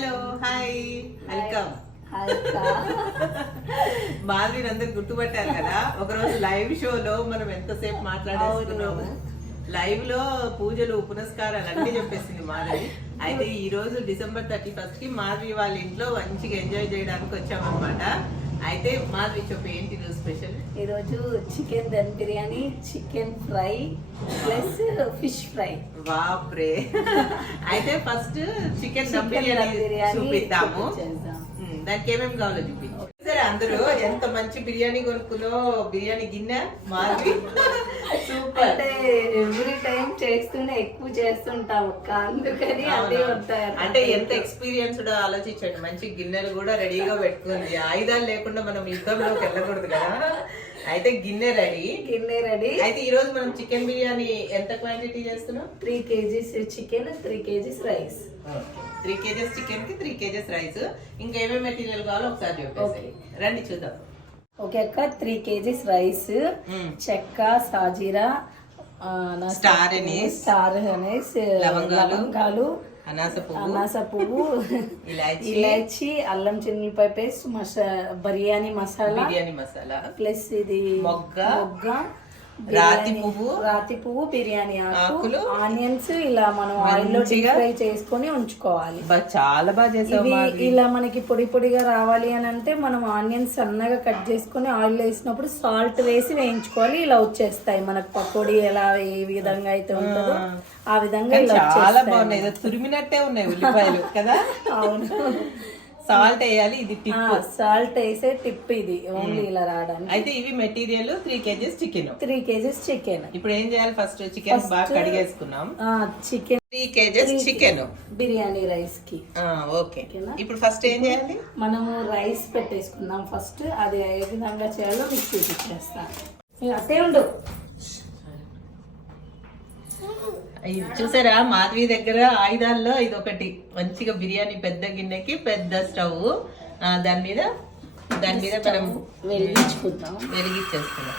Hello hi welcome. మాధవిని అందరు గుర్తుపట్టారు కదా? ఒకరోజు లైవ్ షోలో మనం ఎంతసేపు మాట్లాడేసుకున్నాము? లైవ్లో పూజలు పునస్కారాలు అన్ని చెప్పేసింది మాధవి. అయితే ఈ రోజు డిసెంబర్ థర్టీ ఫస్ట్కి మాధవి వాళ్ళ ఇంట్లో మంచిగా ఎంజాయ్ చేయడానికి వచ్చామన్నమాట. అయితే మాధవి చెప్పు ఏంటి ఈరోజు స్పెషల్? ఈరోజు chicken dum biryani chicken fry plus fish fry. బాప్రే అయితే ఫస్ట్ చికెన్ దమ్ బిర్యానీ చూపిద్దాము. దానికి ఏమేమి కావాలో చూపించు సరే అందరూ? ఎంత మంచి బిర్యానీ కొనుక్కులో బిర్యానీ గిన్నె మాధవి సూపర్. అంటే ఎవ్రీ టైం చేస్తూనే ఎక్కువ చేస్తుంటాం అక్క అందుకని అదే ఉంటాయి అంటే ఎంత ఎక్స్పీరియన్స్ ఆలోచించండి. మంచి గిన్నెలు కూడా రెడీగా పెట్టుకుంది ఆయుధాలు లేకుండా మనం యుద్ధంలోకి వెళ్ళకూడదు కదా. అయితే గిన్నె రెడీ. గిన్నె రెడీ. అయితే ఈ రోజు మనం చికెన్ బిర్యానీ ఎంత క్వాంటిటీ చేస్తున్నాం? Three kgs chicken three kgs rice. Three kgs చికెన్కి త్రీ కేజెస్ రైస్. ఇంకా ఏమేమి మెటీరియల్ కావాలో ఒకసారి చెప్పేసి రండి చూద్దాం. ఓకే అక్క త్రీ కేజీస్ రైస్. చెక్క సాజీరా స్టార్ అనీస్, స్టార్ అనీస్ లవంగాలు, అనాస పువ్వు. అనాస పువ్వు ఇలాచి. అల్లం చిన్నులపాయ పేస్ట్ మసా బిర్యానీ మసాలా బిర్యానీ మసాలా. ప్లస్ ఇది మొగ్గ, మొగ్గ రాతి పువ్వు, రాతి పువ్వు బిర్యానీ ఆకు ఆకులు, ఆనియన్స్ ఇలా మనం ఆయిల్లో ఫ్రై చేసుకొని ఉంచుకోవాలి. చాలా బాగా మాధవి. ఇలా మనకి పొడి పొడిగా రావాలి అని అంటే మనం ఆనియన్స్ సన్నగా కట్ చేసుకొని ఆయిల్ వేసినప్పుడు సాల్ట్ వేసి వేయించుకోవాలి. ఇలా వచ్చేస్తాయి. మనకు పకోడీ ఎలా ఏ విధంగా అయితే ఉంటుందో ఆ. విధంగా చాలా బాగున్నాయి. తురిమినట్టే ఉన్నాయి ఉల్లిపాయలు కదా? అవును. సాల్ట్ వేయాలి ఇది టిప్ సాల్ట్ వేసే టిప్ ఇది ఓన్లీ ఇలా రావడానికి. అయితే ఇవి material three kgs chicken three kgs chicken ఇప్పుడు ఏం చేయాలి? ఫస్ట్ చికెన్ బాగా కడిగేసుకున్నాం. Chicken three kgs chicken biryani రైస్కి ఓకే. ఇప్పుడు ఫస్ట్ ఏం చేయాలి? మనము రైస్ పెట్టేసుకుందాం. ఫస్ట్ అది ఏ విధంగా చేయాలో మీకు చూపించేస్తాను అట్టే ఉండు. ఇది చూసారా? మాధవి దగ్గర ఆయుధాల్లో ఇది ఒకటి మంచిగా బిర్యానీ పెద్ద గిన్నెకి పెద్ద స్టవ్. దాని మీద దాని మీద మనం వెలిగించుకుందాం. వెలిగించేస్తున్నాం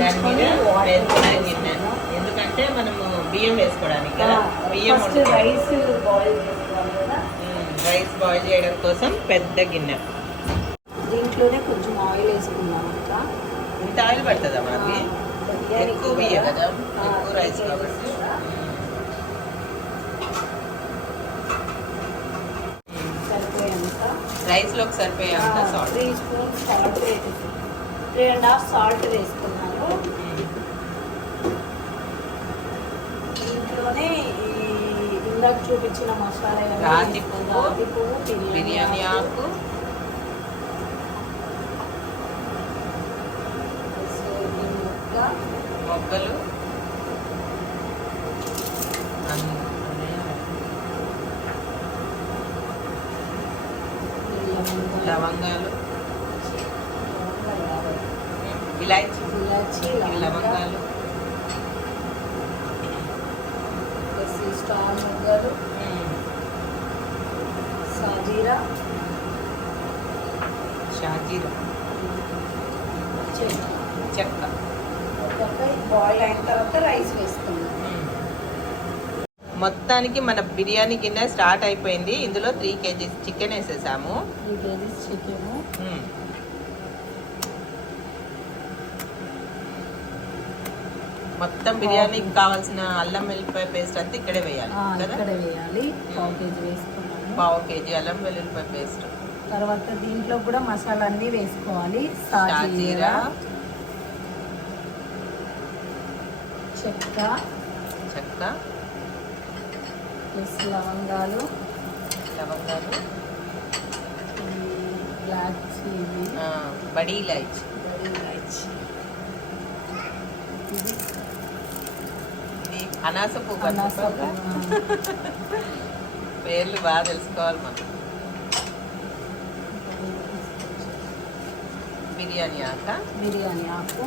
దాని మీద పెద్ద గిన్నె. ఎందుకంటే మనము బియ్యం వేసుకోవడానికి కదా. బియ్యం రైస్ బాయిల్ రైస్ బాయిల్ చేయడం కోసం పెద్ద గిన్నె. దీంట్లోనే కొంచెం ఆయిల్ వేసుకుందాం అక్క. ఇంత ఆయిల్ పడుతుందా మనకి ఎక్కువ బియ్యం కదా? ఎక్కువ రైస్ కాబట్టి. kgs కదా. సరిపోయేంత రైస్లోకి సరిపోయేంత సాల్ట్ త్రీ స్పూన్స్ సాల్ట్ వేసి త్రీ అండ్ హాఫ్ సాల్ట్ వేసుకున్నాను. దీంట్లోనే ఈ ఇందాక చూపించిన మసాలా రాతి పువ్వు బిర్యానీ ఆకు ప్లస్ ఈ ముక్క ఈ లవంగాలు. ఇలాచి ఇలాచి లవంగాలు ప్లస్ ఈ స్టార్ ముగ్గలు సాజీరా షాజీరా చెక్క చెక్క ఒక్కొక్క బాయిల్ అయిన తర్వాత రైస్ వేసుకున్నాం మొత్తానికి మన బిర్యానీ గిన్నె స్టార్ట్ అయిపోయింది. ఇందులో three kgs chicken వేసేసాము. Three kgs chicken. మొత్తం బిర్యానీకి కావాల్సిన అల్లం వెల్లిపాయ పేస్ట్ అంతా ఇక్కడే వేయాలి కదా? ఇక్కడ వేయాలి. పావు కేజీ వేసుకున్నాము పావు కేజీ అల్లం వెల్లుల్లిపాయ పేస్ట్. తర్వాత దీంట్లో కూడా మసాలా అన్ని వేసుకోవాలి సాజీరా చెక్క చెక్క. ప్లస్ లవంగాలు. లవంగాలు బ్లాక్ ఆ, బడి ఇలాచి ఇలాచి ఇది ఇది అనాస పువ్వు అనాస అనుకుంటా. పువ్వు. పేర్లు బాగా తెలుసుకోవాలి మనం. బిర్యానీ ఆక. బిర్యానీ ఆకు.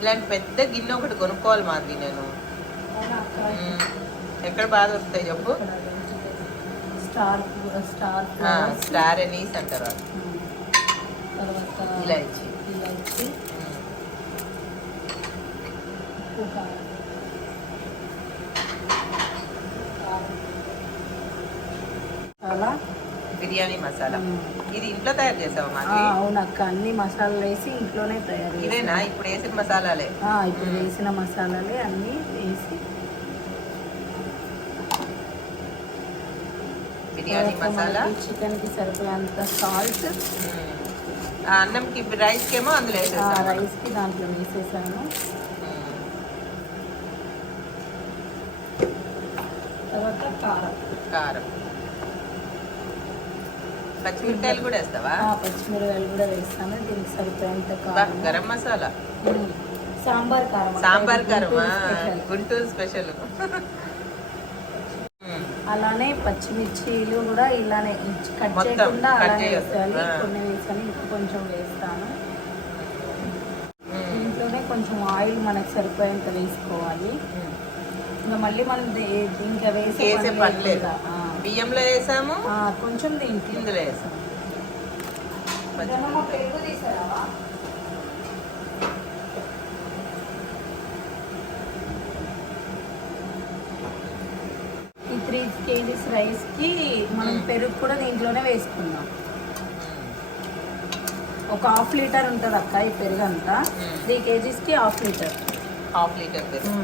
ఇలాంటి పెద్ద గిన్నె ఒకటి కొనుక్కోవాలి మాది నేను. ఎక్కడ బాగా వస్తాయి చెప్పు? స్టార్ స్టార్ స్టార్ ఎనీస్ అంటారు ఇలాచి. ఇలాచి. బిర్యానీ మసాలా. ఇది ఇంట్లో తయారు చేసావా అవునక్క అన్ని మసాలాలు వేసి ఇంట్లోనే తయారు ఇదేనా? ఇప్పుడు వేసిన మసాలాలే. ఇప్పుడు వేసిన మసాలాలే అన్ని వేసి బిర్యానీ మసాలా. చికెన్కి సరిపోయేంత సాల్ట్ అన్నంకి రైస్ కేమో అందులో వేసేసాం రైస్కి దాంట్లో వేసేసాను. తర్వాత కారం. కారం. పచ్చిమిరకాయలు కూడా వేస్తావా? ఆ, పచ్చిమిరకాయలు కూడా వేస్తాను. దీనికి సరిపోయేంత కారం. గరం మసాలా. సాంబార్ కారం. సాంబార్ కారమా? గుంటూరు స్పెషల్. అలానే పచ్చిమిర్చీలు కూడా ఇలానే కట్ చేయకుండా అలానే. వేసాలి. కొన్ని వేసాను ఇంకా కొంచెం వేస్తాను. దీంట్లోనే కొంచెం ఆయిల్ మనకు సరిపోయేంత వేసుకోవాలి. ఇంకా మళ్ళీ మనం ఇంకా వేసే పని లేదు. బియ్యంలో వేసాము. కొంచెం దీంట్లో ఇందులో వేసాము. పెరుగు? ఈ త్రీ కేజీస్ రైస్కి మనం పెరుగు కూడా దీంట్లోనే వేసుకుందాం. ఒక హాఫ్ లీటర్ ఉంటుంది అక్క ఈ పెరుగు అంతా. త్రీ కేజీస్కి హాఫ్ లీటర్. హాఫ్ లీటర్ పెరుగు.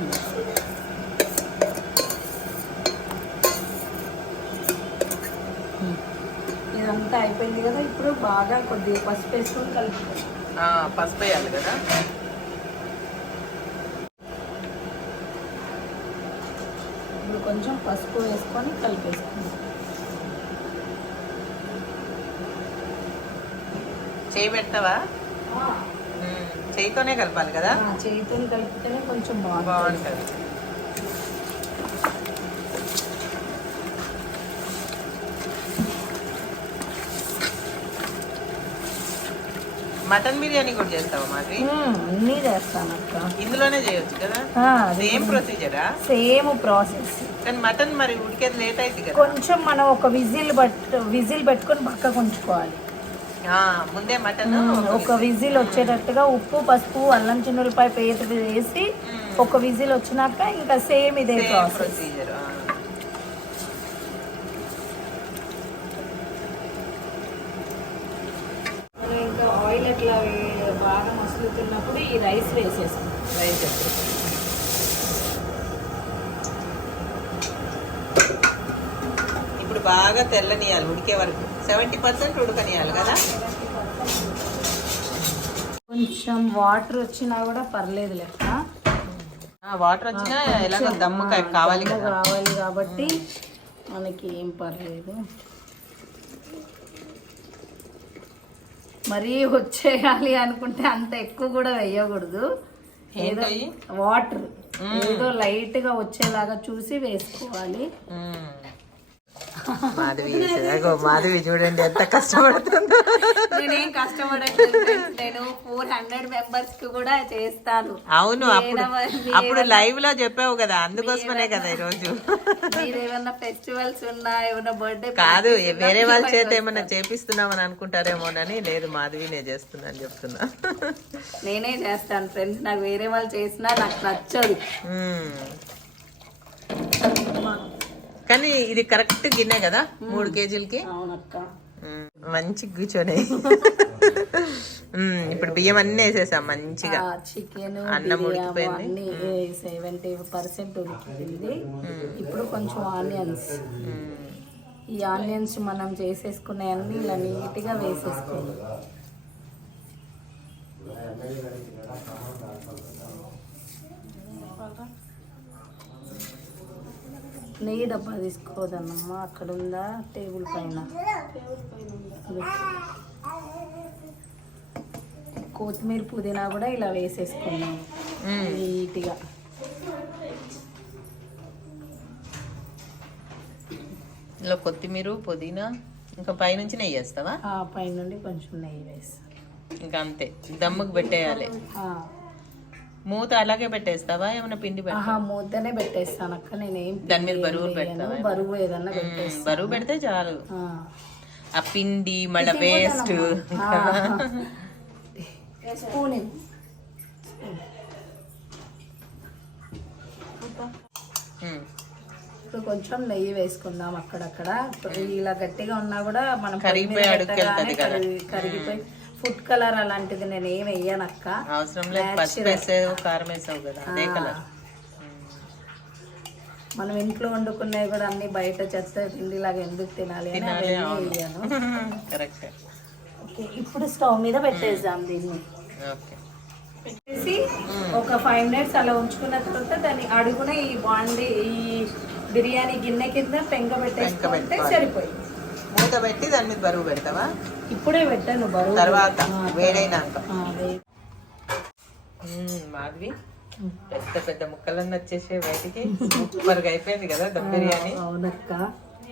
ఇదంతా అయిపోయింది కదా ఇప్పుడు బాగా కొద్దిగా పసుపు వేసుకొని కలుపుతాం ఆ, పసుపు వేయాలి కదా? కొంచెం పసుపు వేసుకొని కలిపేసుకుందాం. చేయి పెడతావా. చేయితోనే కలపాలి కదా? చేతితో కలిపితేనే కొంచెం బాగుంటుంది. మటన్ బిర్యానీ కూడా చేస్తావా మాది? మ్మ్, అన్నీ చేస్తాను అక్క. ఇందులోనే చేయొచ్చు కదా? సేమ్ ప్రొసీజరా సేమ్ ప్రాసెస్ కానీ మటన్ మరి ఉడికేది లేట్ అయింది కదా? కొంచెం మనం ఒక విజిల్ బట్ విజిల్ పెట్టుకొని పక్కకు ఉంచుకోవాలి. ముందే మటన్ ఒక విజిల్. వచ్చేటట్టుగా ఉప్పు పసుపు అల్లం చిన్నులపై పేస్ట్ వేసి ఒక విజిల్ వచ్చినాక ఇంకా సేమ్ ఇదే ప్రాసెస్ ప్రొసీజర్ మనం ఇంకా ఆయిల్ వే- బాగా మసులుతున్నప్పుడు ఈ రైస్ వేసేస్తాం రైస్ ఇప్పుడు బాగా తెల్లనియాలి ఉడికే వరకు. సెవెంటీ పర్సెంట్ ఉడకనియాలి కదా? కొంచెం వాటర్ వచ్చినా కూడా పర్లేదు లెక్క. వాటర్ వచ్చినా ఎలాగో దమ్ము కా- కావాలి కావాలి కాబట్టి మనకి ఏం పర్లేదు. మరీ వచ్చేయాలి అనుకుంటే అంత ఎక్కువ కూడా వేయకూడదు ఏదో? వాటర్ ఏదో లైట్గా వచ్చేలాగా చూసి వేసుకోవాలి. మాధవి అగో మాధవి చూడండి ఎంత కష్టపడుతుందో. నేనేం కష్టపడట్లేదు. నేను ఫోర్ హండ్రెడ్ మెంబర్స్కి కూడా చేస్తాను. అవును అప్పుడు అప్పుడు లైవ్లో చెప్పావు కదా అందుకోసమనే కదా ఈరోజు. మీరు ఏమన్నా ఫెస్టివల్స్ ఉన్నా ఏమన్నా బర్త్డే కాదు వేరే వాళ్ళ చేత ఏమన్నా చేపిస్తున్నామని అనుకుంటారేమోనని లేదు మాధవి నేను చేస్తున్నాను చెప్తున్నా. నేనే చేస్తాను ఫ్రెండ్స్ నాకు వేరే వాళ్ళు చేసినా నాకు నచ్చదు. కానీ ఇది కరెక్ట్ గిన్నె కదా? మూడు కేజీలకి. మంచి కూర్చొని. ఇప్పుడు బియ్యం అన్నీ వేసేసాం మంచిగా. చికెన్ అన్నం ఉడికిపోయింది. అన్ని సెవెంటీ పర్సెంట్ ఉడికింది ఇప్పుడు కొంచెం ఆనియన్స్. ఈ ఆనియన్స్ మనం చేసేసుకునే అన్ని ఇలా నీట్గా వేసేసుకోవాలి. నెయ్యి డబ్బా తీసుకోదన్నమ్మా అక్కడ ఉందా టేబుల్ పైన. కొత్తిమీర పుదీనా కూడా ఇలా వేసేసుకున్నాం. నీట్గా. ఇందులో కొత్తిమీర పుదీనా ఇంకా పైనుంచి నెయ్యి వేస్తావా? ఆ పైనుండి కొంచెం నెయ్యి వేసి ఇంకా అంతే. దమ్ముకు పెట్టేయాలి. మూత అలాగే పెట్టేస్తావా ఏమైనా పిండి ఆహా మూతనే పెట్టేస్తాను అక్క నేనేం దాని మీద వేయను. పెడతావా? బరువు ఏదన్నా పెట్టేస్తాను బరువు పెడితే చాలు ఆ. పిండి మళ్ళీ వేస్ట్ ఆ. స్పూన్. ఇప్పుడు కొంచెం నెయ్యి వేసుకుందాం అక్కడక్కడ ఇలా గట్టిగా ఉన్నా కూడా మనం కరిగిపోయి. కరిగిపోయి ఫుడ్ కలర్ అలాంటిది నేను ఏం వేయనక్క అవసరం లేదు పసుపు కారం వేసావు కదా అదే కలర్. మనం ఇంట్లో వండుకునేవి కూడా అన్ని బయట చెత్త తిండిలాగా ఎందుకు తినాలి అని. వేయను కరెక్ట్ ఓకే ఇప్పుడు స్టవ్ మీద పెట్టేద్దాం దీన్ని. ఓకే. పెట్టేసి ఒక ఫైవ్ మినిట్స్ అలా ఉంచుకున్న తర్వాత దాన్ని అడుగున ఈ బాండి ఈ బిర్యానీ గిన్నె కింద పెంక పెట్టేసుకుంటే. సరిపోయింది. మూత పెట్టి దాని మీద బరువు పెడతావా? ఇప్పుడే పెట్టాను బరువు. తర్వాత వేడైనాక. మాధవి పెద్ద పెద్ద ముక్కలన్నీ వచ్చేసే బయటికి. సూపర్గా అయిపోయింది కదా దమ్ బిర్యానీ. అవునక్క.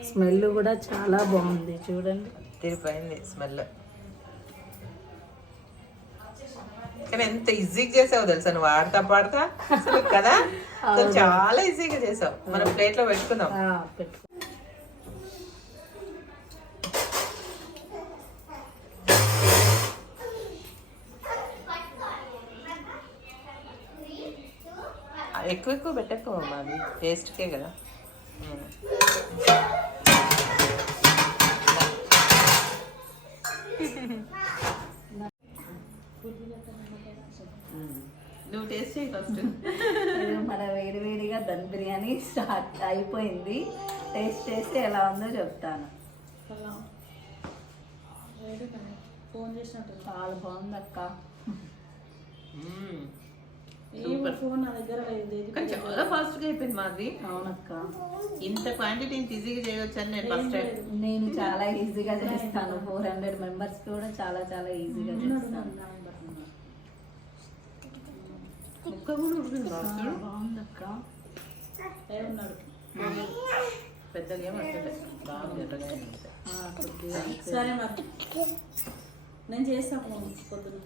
స్మెల్ కూడా చాలా బాగుంది చూడండి. తిరిపోయింది స్మెల్. కానీ ఎంత ఈజీగా చేసావు తెలుసా? నువ్వు ఆడతా పాడతా? కదా? చాలా ఈజీగా చేసావు. మనం ప్లేట్లో పెట్టుకుందాం. ఎక్కువ ఎక్కువ పెట్టకు మాది టేస్ట్కే కదా. నువ్వు టేస్ట్ చేయి ఫస్ట్. మన వేడివేడిగా దమ్ బిర్యానీ స్టార్ట్ అయిపోయింది. టేస్ట్ చేసి ఎలా ఉందో చెప్తాను. చాలా బాగుంది అక్క కానీ చాలా ఫాస్ట్గా అయిపోయింది మాది. అవునక్క. ఇంత క్వాంటిటీ ఇంత ఈజీగా చేయవచ్చు అని నేను ఫస్ట్ టైం నేను చాలా ఈజీగా చేస్తాను. ఫోర్ హండ్రెడ్ మెంబర్స్ కూడా చాలా చాలా ఈజీగా చేస్తాను. ముక్క కూడా పెద్దగా ఏమంటే బాగా ఎర్రగా ఉంది. ఆ, కొద్దిగా సరే మరి. నేను చేస్తాను పొద్దున.